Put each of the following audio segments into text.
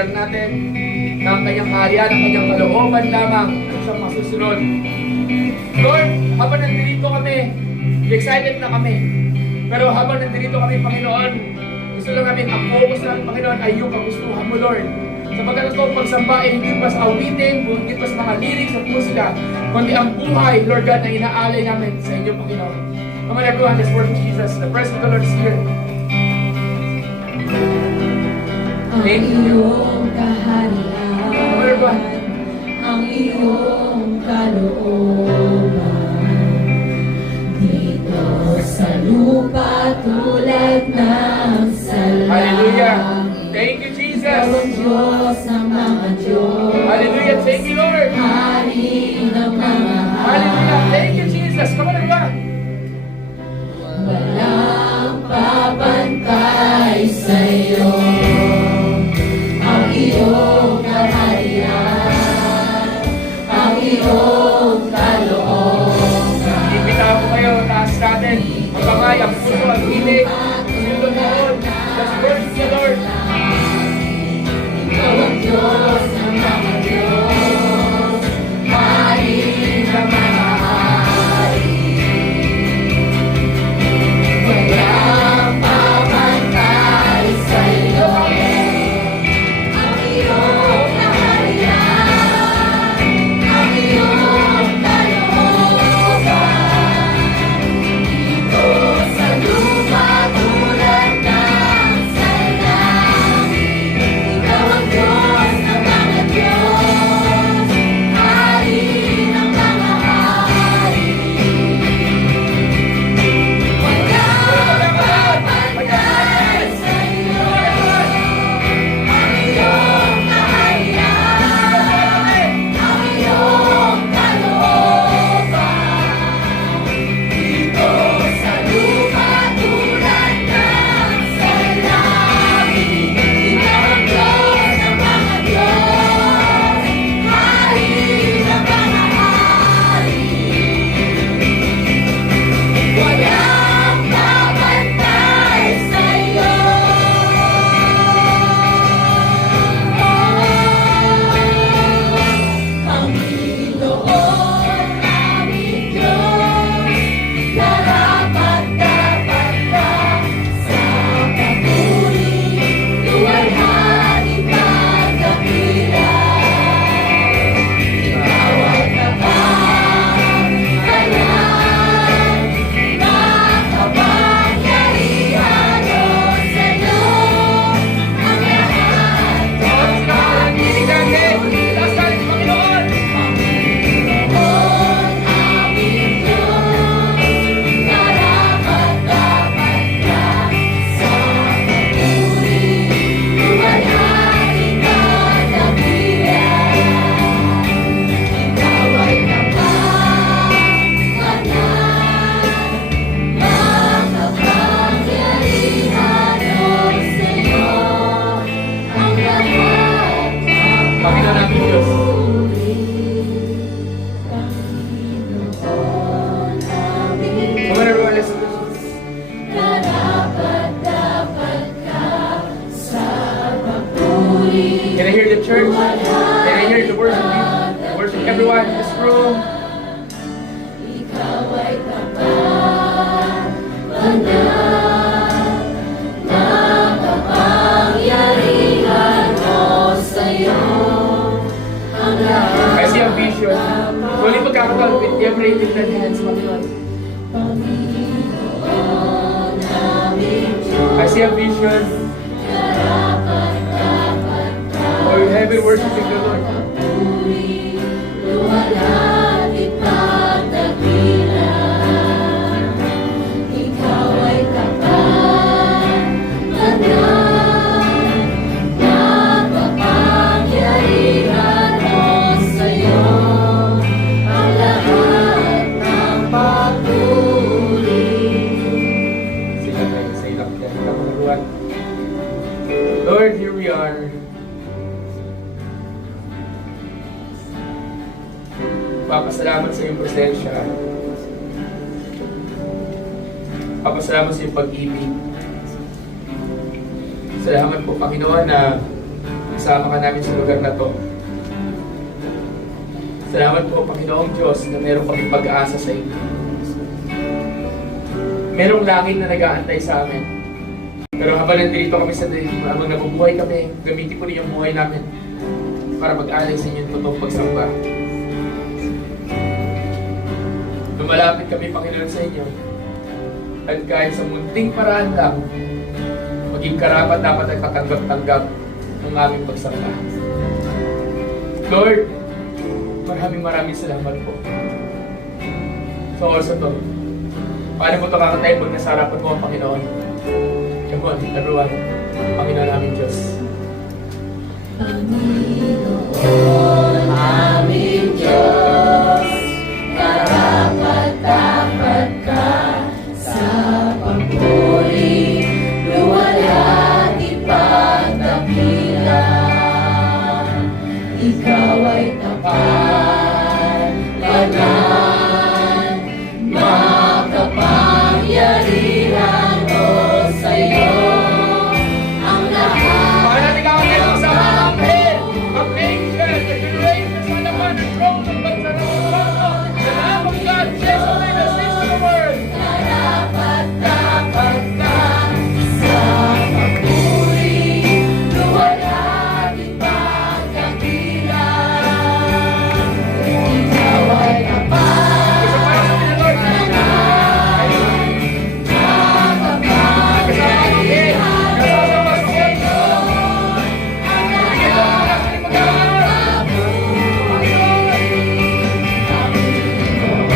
lugar natin, ng kanyang kaharian, ng kanyang kalooban lamang at siyang masusunod. Lord, habang nandito kami, excited na kami. Pero habang nandito kami, Panginoon, gusto lang namin, ang focus namin, Panginoon, ay yung kagustuhan mo, Lord. Sapagkat ito, pagsamba ay hindi pa sa awitin, hindi pa sa mga lyrics at musika, kundi ang buhay, Lord God, na inaalay namin sa inyo, Panginoon. Come on, everyone, let's worship Jesus. The presence of the Lord is here. Thank you. Kaharian, ang iyong kalooban, dito sa lupa tulad ng sa Hallelujah. langit. Thank you, Jesus. Ikaw ang Diyos ng mga Diyos. Hallelujah. Thank you, Lord. Hari ng mga Hallelujah. Thank you, Jesus. Come on, everyone. walang papantay sa iyo. Ang iyong kaharian, ang iyong kalooban. Imbitahan ko kayo, taas natin ang kamay, ang puso, ang hilig. Sinulong noon. Let's worship the Lord. Ikaw ang Diyos ng mga Diyos, Hari ng mga hari. Walang papantay sa iyo. Ang iyong kaharian, ang iyong kalooban, dito sa lupa tulad ng sa langit. Ikaw ang Diyos ng mga Diyos, Hari ng mga hari. Walang papantay sa iyo. Ang iyong kaharian, ang iyong kalooban, dito sa lupa tulad ng sa langit. Ikaw ang Diyos ng mga Diyos, Hari ng mga hari. Walang papantay sa iyo. Panginoon aming Diyos, karapat-dapat ka sa papuri, luwalhati pagkakila. Ikaw ay kapangkalan, makapangyarihan, o sa iyo ang lahat ng Hilig natin. Taas natin, Panginoon. Panginoon aming Diyos, karapat-dapat ka sa papuri, luwalhati pagkakila. Ikaw ay kapangkalan, makapangyarihan, o sa iyo ang lahat ng Panginoon natin, Diyos. Panginoon aming Come on, everyone, let's worship. karapat-dapat ka sa papuri. Can I hear the church? Can I hear the worship? Worship everyone in this room. Ikaw ay kapangkalan, makapangyarihan, o sa iyo ang lahat. I see a vision. Tuloy pagkakataon with every lifted hands, Panginoon. Panginoon aming Diyos, I see a vision karapat-dapat ka for heavy worshiping the Lord. papuri, luwalhati pagdakila. Ikaw ay kapangkalan, makapangyarihan, o sa iyo ang lahat ng papuri. Sila tayo sa ilang kaya. Come on, everyone. Lord, here we are. Papasalamat sa iyong presensya. Papasalamat sa iyong pag-ibig. Salamat po, Panginoon, na Isama ka namin sa lugar na to. Salamat po, Panginoong Diyos, na meron kami pag-asa sa inyo. Merong langit na nag-aantay sa amin. Pero habang nandito kami sa habang nabubuhay kami, gamitin ko rin yung buhay namin para mag-alay sa inyo yung totoong pagsamba. Lumalapit kami, Panginoon, sa inyo. At kahit sa munting paraan lang, maging karapat dapat ay katanggap-tanggap ng aming pagsamba. Lord, maraming salamat po. So also to, paano mo ito kakatayin pag nasa harapan mo ang Panginoon? Come on, everyone. Panginoon namin Diyos. Panginoon aming Diyos, karapat-dapat ka sa papuri, luwalhati ipagdakilan. Ikaw ay tapat, banal, makapangyarihan o sa'yo ang lahat. Paano natin kakatayin sa mga kapatid? Ang angel, the generations on the one throne of the Lamb of God, Jesus, may the sins of the world. Karapat-dapat ka sa papuri, luwalhati ipagdakilan. Ikaw ay tapat, Isa para sa Panginoon. makapangyarihan o sa'yo ang lahat.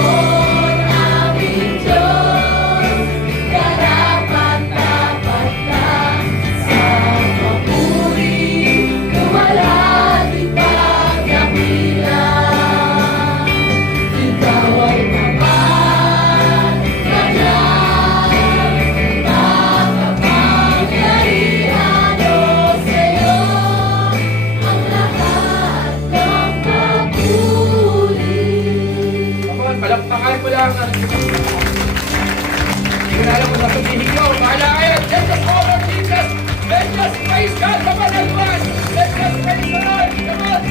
Panginoon aming Diyos, karapat-dapat ka sa papuri, luwalhati ipagdakilan. Ikaw ay tapat, banal, makapangyarihan o sa'yo ang lahat ng papuri. Come on, palakpakan mo lang. Hindi ko na alam kung sasabihin nyo. Bahala kayo. Let's just honor Jesus. Let's just praise God. Come on, everyone. Let's just praise the Lord. Come on.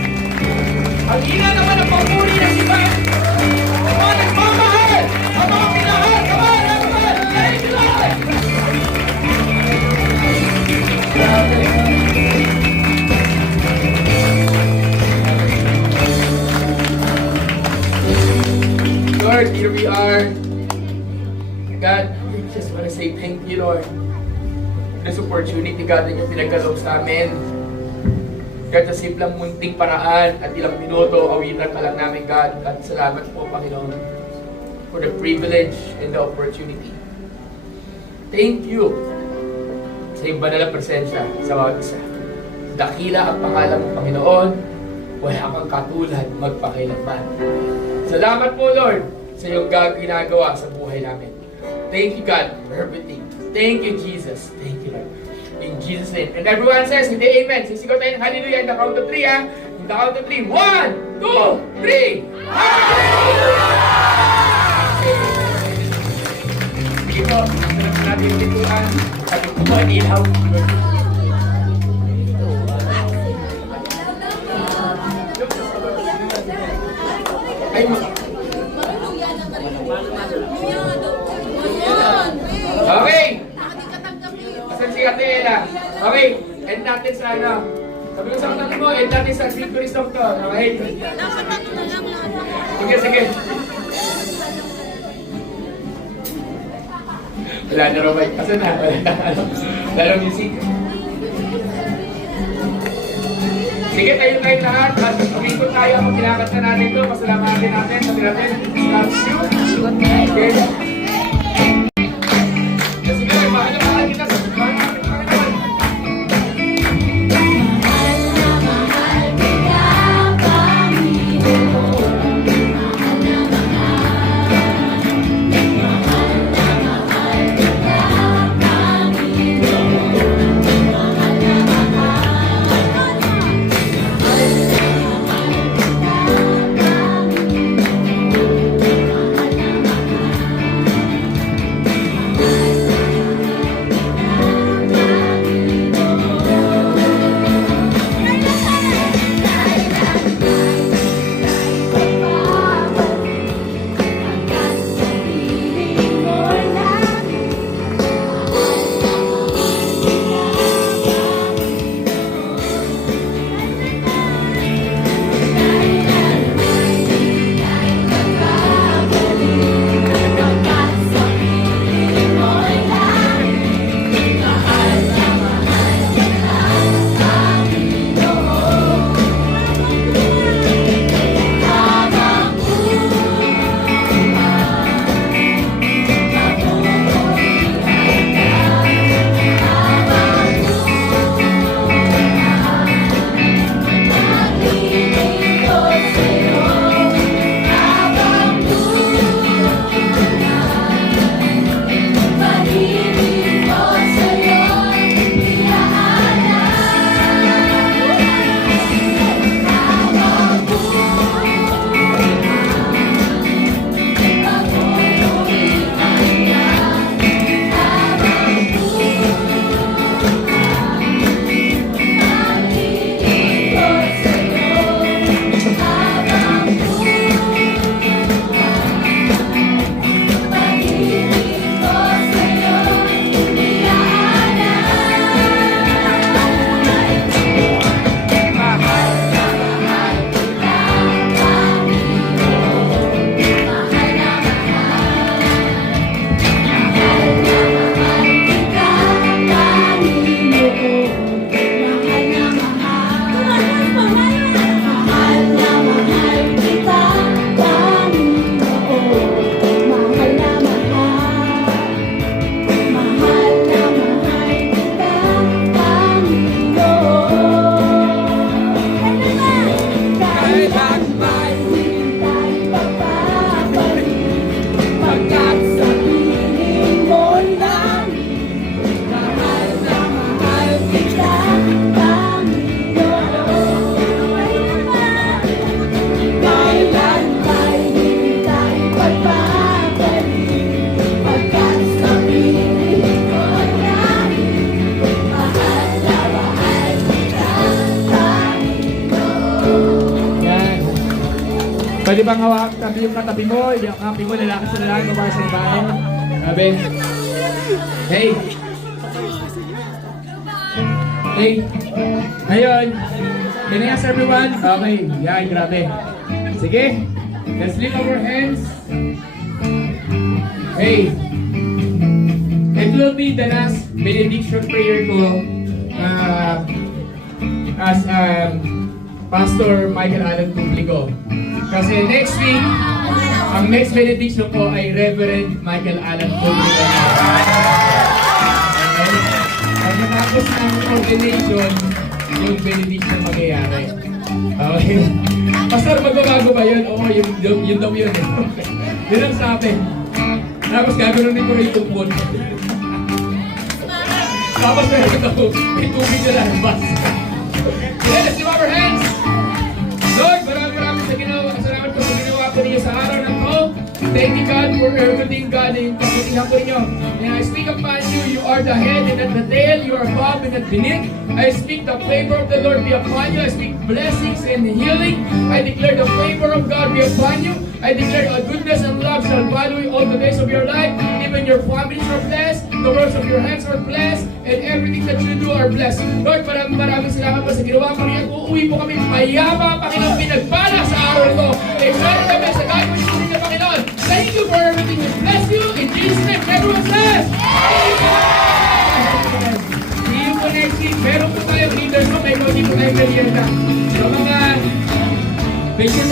Ang ina naman ang papuri ng iba. Come on, nagmamahal. Ang mga pinahal. Come on, everyone. Thank you, Lord. Lord, here we are. God, we just want to say thank you, Lord. This opportunity, God, na yung pinagkaloob sa amin. God, sa simpleng munting paraan at ilang minuto, awitan ka lang namin, God. At salamat po, Panginoon, for the privilege and the opportunity. Thank you sa iyong banal na presensya sa bawat isa. Dakila ang pangalan mo, Panginoon. Wala kang katulad magpakailanman. Salamat po, Lord, sa iyong ginagawa sa buhay namin. Thank you, God, for everything. Thank you, Jesus. Thank you, Lord. In Jesus' name. And everyone says, with the amen. Sisigaw tayo ng hallelujah in the count of 3, ha? In the count of 3. 1, 2, 3. Hallelujah! Sige po, sarap natin yung lituan. Sabi ko po, ilaw. Ay, okay. Asan si Ate Ella? Okay, end natin sa ano. Sabi ko sa katabi mo, end natin sa victory song to. Okay? Sige, sige. Wala na raw ba? Asan na? Wala na music. Sige, tayo lahat. At umikot tayo. Pag kinakanta natin ito, pasalamatin natin. Sabi natin, loves you. Okay. Sige, mahal kita sa Panginoon. Pwede bang hawak tabi yung katabi mo, yung kapi mo, lalaki sa lalaki, babae sa babae? Sabi. Hey. Hey. Ngayon. Can I ask everyone? Okay. Yan, grabe. Sige. Let's lift our hands. Hey. It will be the last benediction prayer ko as Pastor Michael Allen Publico. Kasi next week, ang next benediction ko ay Reverend Michael Allen Publico. Okay? Pag natapos ng ordination, yung benediction magyayari. Okay? Pastor, magbabago ba yun? Oo, yun daw yun. Yun ang sabi. Tapos gagawin din ko rin yung tungkol. Tapos may tubig na lalabas. Let's lift our hands. Lord, maraming salamat po sa ginawa po ninyo sa araw na to. Thank you God for everything God in kapitihan po ninyo. And I speak upon you, you are the head and not the tail, you are above and not beneath. I speak the favor of the Lord be upon you. I speak blessings and healing. I declare the favor of God be upon you. I declare a goodness and love shall follow you all the days of your life. Even your families are blessed, the works of your hands are blessed, and everything that you do are blessed. Lord, maraming salamat po sa ginawa ko niya. Uuwi po kami mayama, Panginoon, pinagpala sa araw na ito. Excited kami sa gagawin po ninyo, Panginoon. Thank you for everything. We bless you. In Jesus' name, everyone says, Amen. See you po next week. Meron po tayong leaders mo, may hindi po tayong merienda. Sa mga patient